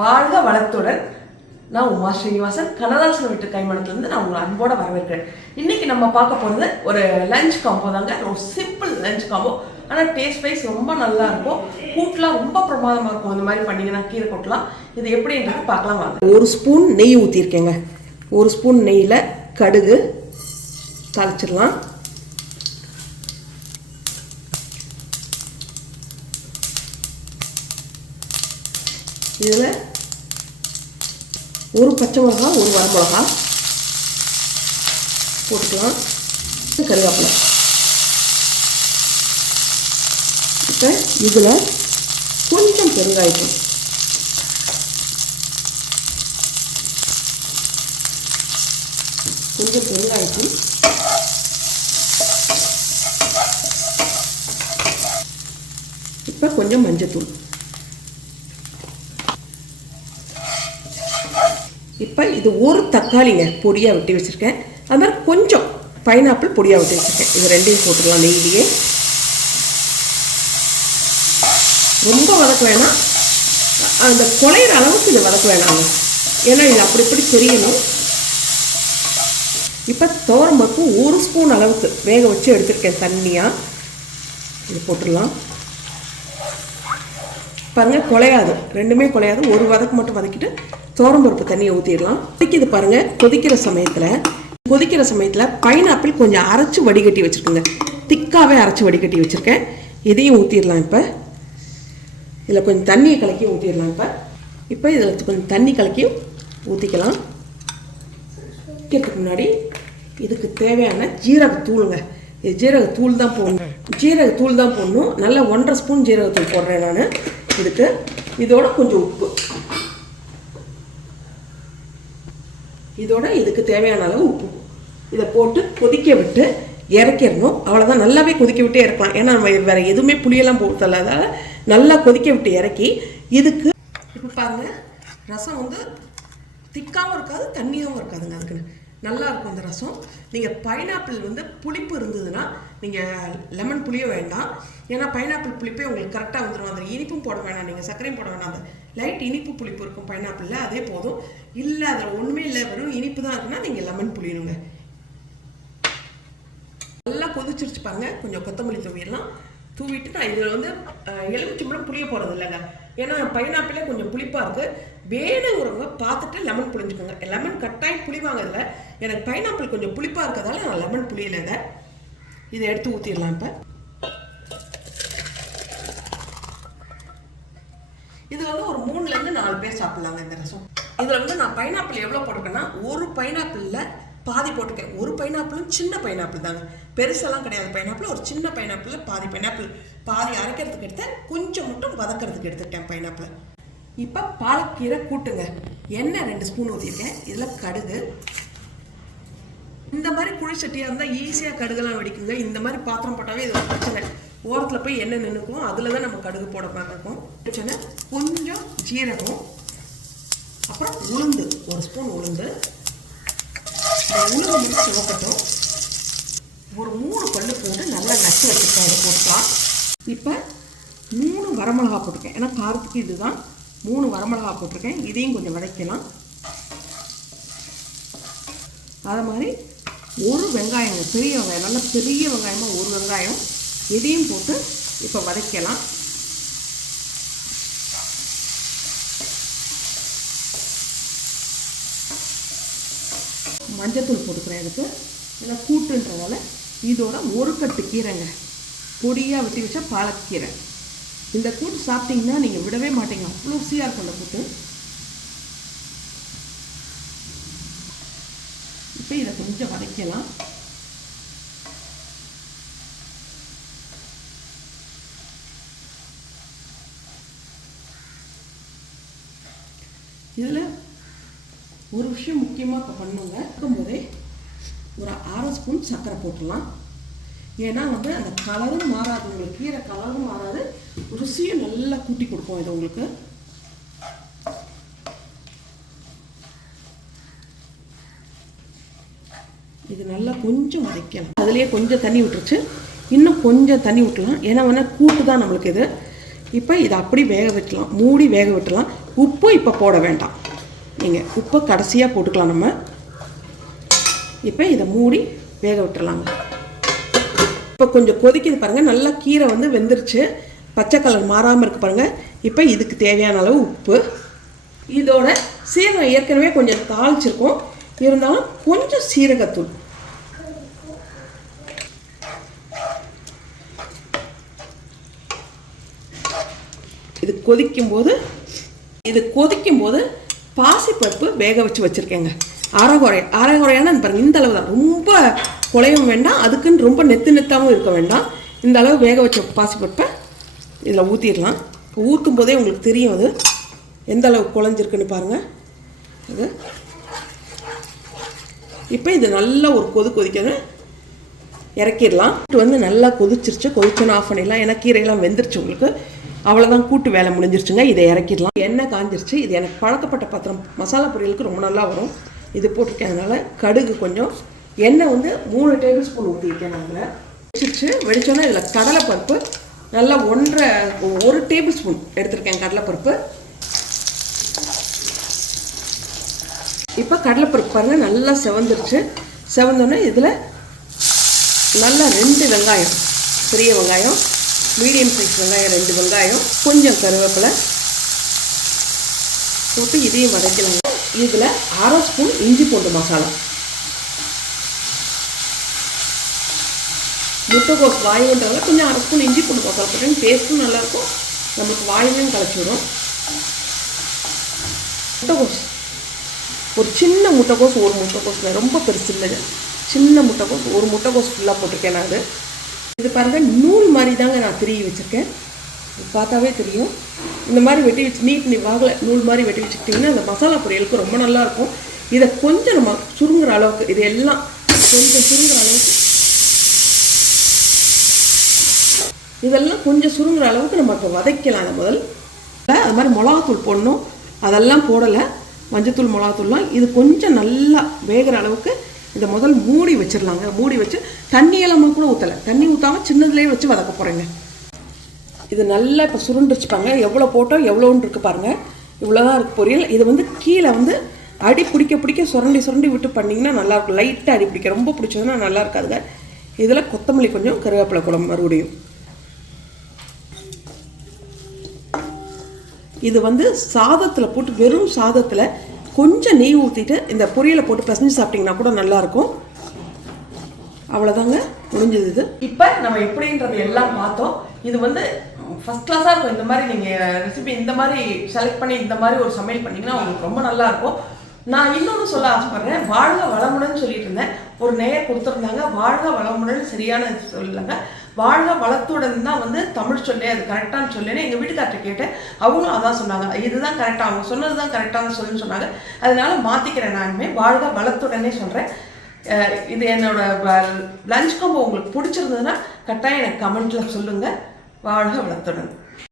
வாழ்க வளத்துடன் நான் உமா ஸ்ரீனிவாசன் கனதாசன வீட்டு கைமணத்துலேருந்து நான் உங்களை அன்போட வரவேற்கிறேன். இன்னைக்கு நம்ம பார்க்க போகிறது ஒரு லஞ்ச் காம்போ தாங்க. ஒரு சிம்பிள் லஞ்ச் காம்போ, ஆனால் டேஸ்ட் வைஸ் ரொம்ப நல்லா இருக்கும். கூட்டெலாம் ரொம்ப பிரமாதமாக இருக்கும். இந்த மாதிரி பண்ணிங்கன்னா கீரை கூட்டலாம். இது எப்படின்றது பார்க்கலாம் வாங்க. ஒரு ஸ்பூன் நெய் ஊற்றிருக்கேங்க. ஒரு ஸ்பூன் நெய்யில் கடுகு தாளிச்சிடலாம். இதில் ஒரு பச்சை மிளகா, ஒரு வரமிளகா போட்டுக்கலாம். கருவேப்பிலை. இப்போ இதில் கொஞ்சம் பெருங்காயத்தூள், இப்போ கொஞ்சம் மஞ்சத்தூள். இப்போ இது ஒரு தக்காளிங்க பொடியாக வெட்டி வச்சுருக்கேன். அது மாதிரி கொஞ்சம் பைனாப்பிள் பொடியாக வெட்டி வச்சுருக்கேன். இது ரெண்டையும் போட்டுக்கலாம் நெய்லியே. ரொம்ப வதக்க வேணாம், அந்த குழையிற அளவுக்கு இதை வதக்க வேணாங்க, ஏன்னா இது அப்படி இப்படி தெரியணும். இப்போ துவரம்பருப்பு ஒரு ஸ்பூன் அளவுக்கு வேக வச்சு எடுத்துருக்கேன் தண்ணியாக. இது போட்டுடலாம். பாருங்கள், குழையாது, ரெண்டுமே குழையாது. ஒரு வதக்கு மட்டும் வதக்கிட்டு துவரம்பருப்பு தண்ணியை ஊற்றிடலாம். கொதிக்குது பாருங்கள். கொதிக்கிற சமயத்தில் பைனாப்பிள் கொஞ்சம் அரைச்சி வடிகட்டி வச்சுருக்குங்க. திக்காகவே அரைச்சி வடிகட்டி வச்சுருக்கேன். இதையும் ஊற்றிடலாம். இதில் கொஞ்சம் தண்ணியை கலக்கி ஊற்றிடலாம். இப்போ இதில் கொஞ்சம் தண்ணி கலக்கி ஊற்றிக்கலாம். ஊற்றிக்கிறதுக்கு முன்னாடி இதுக்கு தேவையான ஜீரகத்தூளுங்க. இது ஜீரகத்தூள் தான் போடணும். நல்லா 1.5 ஸ்பூன் ஜீரகத்தூள் போடுறேன் நான் இதுக்கு. இதோட கொஞ்சம் உப்பு, இதோட இதுக்கு தேவையான அளவு உப்பு. இதை போட்டு கொதிக்க விட்டு இறக்கிடணும். அவ்வளோதான். நல்லாவே கொதிக்க விட்டு இறக்கலாம். ஏன்னா நம்ம வேறு எதுவுமே புளியெல்லாம் போட்டதில்ல. அதனால் நல்லா கொதிக்க விட்டு இறக்கி இதுக்கு இப்போ பாருங்கள், ரசம் வந்து திக்காகவும் இருக்காது, தண்ணியாகவும் இருக்காதுங்க. அதுக்குன்னு நல்லா இருக்கும் இந்த ரசம். நீங்கள் பைனாப்பிள் வந்து புளிப்பு இருந்ததுன்னா நீங்கள் லெமன் புளிய வேண்டாம். ஏன்னா பைனாப்பிள் புளிப்பே உங்களுக்கு கரெக்டாக வந்துடும். அதில் இனிப்பும் போட வேணாம், நீங்கள் சர்க்கரையும் போட வேணாம். அந்த லைட் இனிப்பு புளிப்பு இருக்கும் பைனாப்பிளில், அதே போதும். இல்லை அதில் ஒன்றுமே இல்லை, வெறும் இனிப்பு தான் இருக்குன்னா நீங்கள் லெமன் புளியணுங்க. நல்லா கொதிச்சிருச்சு பாருங்கள். கொஞ்சம் கொத்தமல்லி தூவிட்டு நான் இதில் வந்து எலுமிச்சம்பழம் புளிய போகிறது இல்லைங்க. ஏன்னா பைனாப்பிளே கொஞ்சம் புளிப்பாக இருக்குது. வேணுங்கிறவங்க பார்த்துட்டு லெமன் புளிஞ்சுக்கோங்க. லெமன் கட்டாயம் புளிவாங்க. இதில் எனக்கு பைனாப்பிள் கொஞ்சம் புளிப்பாக இருக்கிறதால நான் லெமன் புளியலைங்க. இதை எடுத்து ஊற்றிடலாம். இப்போ இது வந்து ஒரு 3லேருந்து 4 பேர் சாப்பிட்லாங்க இந்த ரசம். இதில் வந்து நான் பைனாப்பிள் எவ்வளோ போட்டிருக்கேன்னா, ஒரு பைனாப்பிளில் பாதி போட்டுக்கேன். ஒரு பைனாப்பிளும் சின்ன பைனாப்பிள் தாங்க, பெருசெல்லாம் கிடையாது. பைனாப்பிள் ஒரு சின்ன பைனாப்பிளில் பாதி அரைக்கிறதுக்கு எடுத்தேன், கொஞ்சம் மட்டும் வதக்கிறதுக்கு எடுத்துக்கிட்டேன் பைனாப்பிள். இப்போ பாலக்கீரை கூட்டுங்க. எண்ணெய் 2 ஸ்பூன் ஊற்றிருக்கேன். இதில் கடுகு. இந்த மாதிரி குழி சட்டியாக இருந்தால் ஈஸியாக கடுகுலாம் வெடிக்குங்க. இந்த மாதிரி பாத்திரம் போட்டாவே இது ஒரு பிரச்சனை. ஓரத்தில் போய் எண்ணெய் நின்றுக்கும். அதில் தான் நம்ம கடுகு போட மாதிரி இருக்கும். பிரச்சனை. கொஞ்சம் ஜீரகம், அப்புறம் உளுந்து, 1 ஸ்பூன் உளுந்து. உளுந்து மட்டும் சிவக்கட்டும். ஒரு 3 பல்லு போட்டு நல்லா நச்சு வச்சுருக்கேன். இதை போட்டுக்கலாம். இப்போ 3 வரமிளகா போட்டிருக்கேன். ஏன்னா காரத்துக்கு இதுதான். 3 வரமிளகா போட்டிருக்கேன். இதையும் கொஞ்சம் வதக்கலாம். அது மாதிரி ஒரு வெங்காயம், பெரிய வெங்காயம், நல்ல பெரிய வெங்காயமாக ஒரு வெங்காயம், இதையும் போட்டு இப்போ வதக்கலாம். மஞ்சத்தூள் போட்டுக்கிறேன். இதுக்கு ஏன்னா கூட்டுன்றதால. இதோட ஒரு கட்டு கீரைங்க, பொடியாக வெட்டி வச்சா பாலக்கீரை. இந்த கூட்டு சாப்பிட்டீங்கன்னா நீங்கள் விடவே மாட்டீங்க, அவ்வளோ ருசியாக இருக்கும் இந்த கூட்டு. இப்போ இதை கொஞ்சம் வதக்கலாம். இதில் ஒரு விஷயம் முக்கியமாக இப்போ பண்ணுங்க. இருக்கும்போதே ஒரு 1/2 ஸ்பூன் சர்க்கரை போட்டுடலாம். ஏன்னா வந்து அந்த கலரும் மாறாது, உங்களுக்கு கீரை கலரும் மாறாது, ருசியும் நல்லா கூட்டி கொடுப்போம் இது உங்களுக்கு. இது நல்லா கொஞ்சம் வதக்கலாம். அதுலேயே கொஞ்சம் தண்ணி விட்டுருச்சு, இன்னும் கொஞ்சம் தண்ணி விட்டுலாம். ஏன்னா வந்து கூட்டு தான் நம்மளுக்கு இது. இப்போ இதை அப்படி வேக விட்டுலாம், மூடி வேக விட்டுலாம். உப்பு இப்போ போட வேண்டாம், நீங்கள் உப்பை கடைசியாக போட்டுக்கலாம். நம்ம இப்போ இதை மூடி வேக விட்டுறலாங்க. இப்போ கொஞ்சம் கொதிக்குது பாருங்கள், நல்லா கீரை வந்து வெந்துருச்சு, பச்சை கலர் மாறாமல் இருக்குது பாருங்கள். இப்போ இதுக்கு தேவையான அளவு உப்பு, இதோட சீரகம் ஏற்கனவே கொஞ்சம் தாளிச்சிருக்கும், இருந்தாலும் கொஞ்சம் சீரகத்தூள், இது கொதிக்கும் போது பாசிப்பருப்பு வேக வச்சு வச்சுருக்கேங்க. அரைகுறையான பாருங்கள், இந்த அளவு தான், ரொம்ப குழையும் வேண்டாம், அதுக்குன்னு ரொம்ப நெத்தாகவும் இருக்க வேண்டாம். இந்த அளவு வேக வச்ச பாசிப்பருப்பை இதில் ஊற்றிடலாம். ஊற்றும் போதே உங்களுக்கு தெரியும் அது எந்த அளவு குழஞ்சிருக்குன்னு பாருங்கள். இது இப்போ இது நல்லா ஒரு கொதிக்கணும், இறக்கிடலாம். வந்து நல்லா கொதிச்சிருச்சு, கொதிச்சோன்னு ஆஃப் பண்ணிடலாம். ஏன்னா கீரையெல்லாம் வெந்துருச்சு உங்களுக்கு, அவ்வளோதான், கூட்டு வேலை முடிஞ்சிருச்சுங்க. இதை இறக்கிடலாம். எண்ணெய் காஞ்சிருச்சு. இது எனக்கு பழக்கப்பட்ட பாத்திரம், மசாலா பொரியலுக்கு ரொம்ப நல்லா வரும். இது போட்டிருக்கேன். கடுகு கொஞ்சம், எண்ணெய் வந்து 3 டேபிள் ஸ்பூன் ஊற்றிருக்கேன். நாங்கள் வெடிச்சோன்னா இதில் கடலைப்பருப்பு நல்லா 1 டேபிள் ஸ்பூன் எடுத்திருக்கேன் கடலைப்பருப்பு. இப்போ கடலைப்பருப்பு பாருங்கள் நல்லா செவந்துருச்சு. செவந்தோன்னே இதில் நல்லா 2 வெங்காயம், பெரிய வெங்காயம், மீடியம் சைஸ் வெங்காயம் 2 வெங்காயம், கொஞ்சம் கருவேப்பிலை போட்டு இதையும் வதக்கலாங்க. இதில் 1/2 ஸ்பூன் இஞ்சி பூண்டு மசாலா, முட்டைகோஸ் வாயுன்றதால கொஞ்சம் 1/2 ஸ்பூன் இஞ்சி பூண்டு மசாலா போட்டேன், டேஸ்ட்டும் நல்லாயிருக்கும், நமக்கு வாயிலையும் கலச்சி விடும். முட்டைகோஸ் ஒரு சின்ன முட்டைகோஸ், 1 முட்டைகோஸ், ரொம்ப பெருசு இல்லைங்க, சின்ன முட்டைகோஸ், 1 முட்டைகோஸ் ஃபுல்லாக போட்டிருக்கேன் நான். இது பாருங்கள், நூல் மாதிரி தாங்க நான் திருவி வச்சுருக்கேன், பார்த்தாவே தெரியும். இந்த மாதிரி வெட்டி வச்சு நீட் வாகலை நூல் மாதிரி வெட்டி வச்சுக்கிட்டிங்கன்னா அந்த மசாலா பொரியலுக்கு ரொம்ப நல்லாயிருக்கும். இதை கொஞ்சம் நம்ம சுருங்குற அளவுக்கு, இது எல்லாம் கொஞ்சம் சுருங்குற அளவுக்கு, இதெல்லாம் கொஞ்சம் சுருங்குற அளவுக்கு நம்ம வதக்கலாம். முதல் அது மாதிரி மிளகாத்தூள் போடணும், அதெல்லாம் போடலை, மஞ்சத்தூள் மிளகாத்தூள்லாம். இது கொஞ்சம் நல்லா வேகிற அளவுக்கு இதை முதல் மூடி வச்சிடலாங்க. மூடி வச்சு தண்ணியெல்லாம் கூட ஊற்றலை, தண்ணி ஊற்றாமல் சின்னதுலேயே வச்சு வதக்க போகிறேங்க. இது நல்லா இப்போ சுருண்டுச்சுப்பாங்க, எவ்வளோ போட்டோம் எவ்வளோன்னு இருக்குது பாருங்கள், இவ்வளோதான் இருக்குது பொரியல். இது வந்து கீழே வந்து அடி பிடிக்க சுரண்டி விட்டு பண்ணிங்கன்னா நல்லாயிருக்கும். லைட்டாக அடி பிடிக்க, ரொம்ப பிடிச்சதுன்னா நல்லா இருக்காதுங்க. இதில் கொத்தமல்லி கொஞ்சம், கருவேப்பிலை கூட மறுபடியும். இது வந்து சாதத்தில் போட்டு, வெறும் சாதத்தில் கொஞ்சம் நெய் ஊற்றிட்டு இந்த பொரியலை போட்டு பிசைஞ்சு சாப்பிட்டிங்கன்னா கூட நல்லாயிருக்கும். அவ்வளோதாங்க, முடிஞ்சது. இது இப்போ நம்ம எப்படின்றது எல்லாம் பார்த்தோம். இது வந்து ஃபஸ்ட் கிளாஸாக இருக்கும். இந்த மாதிரி நீங்கள் ரெசிபி இந்த மாதிரி செலக்ட் பண்ணி இந்த மாதிரி ஒரு சமையல் பண்ணிங்கன்னா உங்களுக்கு ரொம்ப நல்லாயிருக்கும். நான் இன்னொன்று சொல்ல ஆசைப்படுறேன், வாழ்க வளமுடன் சொல்லிட்டு இருந்தேன், ஒரு நேயர் கொடுத்துருந்தாங்க. வாழ்க வளமுடன் சரியான சொல்லலைங்க, வாழ்க வளத்துடன் தான் வந்து தமிழ் சொல்லி, அது கரெக்டானு சொல்லேன்னு எங்கள் வீட்டுக்கார்ட்ட கேட்டேன். அவங்களும் அதான் சொன்னாங்க, இதுதான் கரெக்டாக, அவங்க சொன்னது தான் கரெக்டான சொல்லுன்னு சொன்னாங்க. அதனால மாற்றிக்கிறேன், நானுமே வாழ்க வளத்துடனே சொல்கிறேன். இது என்னோட லஞ்ச் காம்போ உங்களுக்கு பிடிச்சிருந்ததுன்னா கட்டாயம் எனக்கு கமெண்ட்டில் சொல்லுங்கள். வாழ்க வளத்துடன்.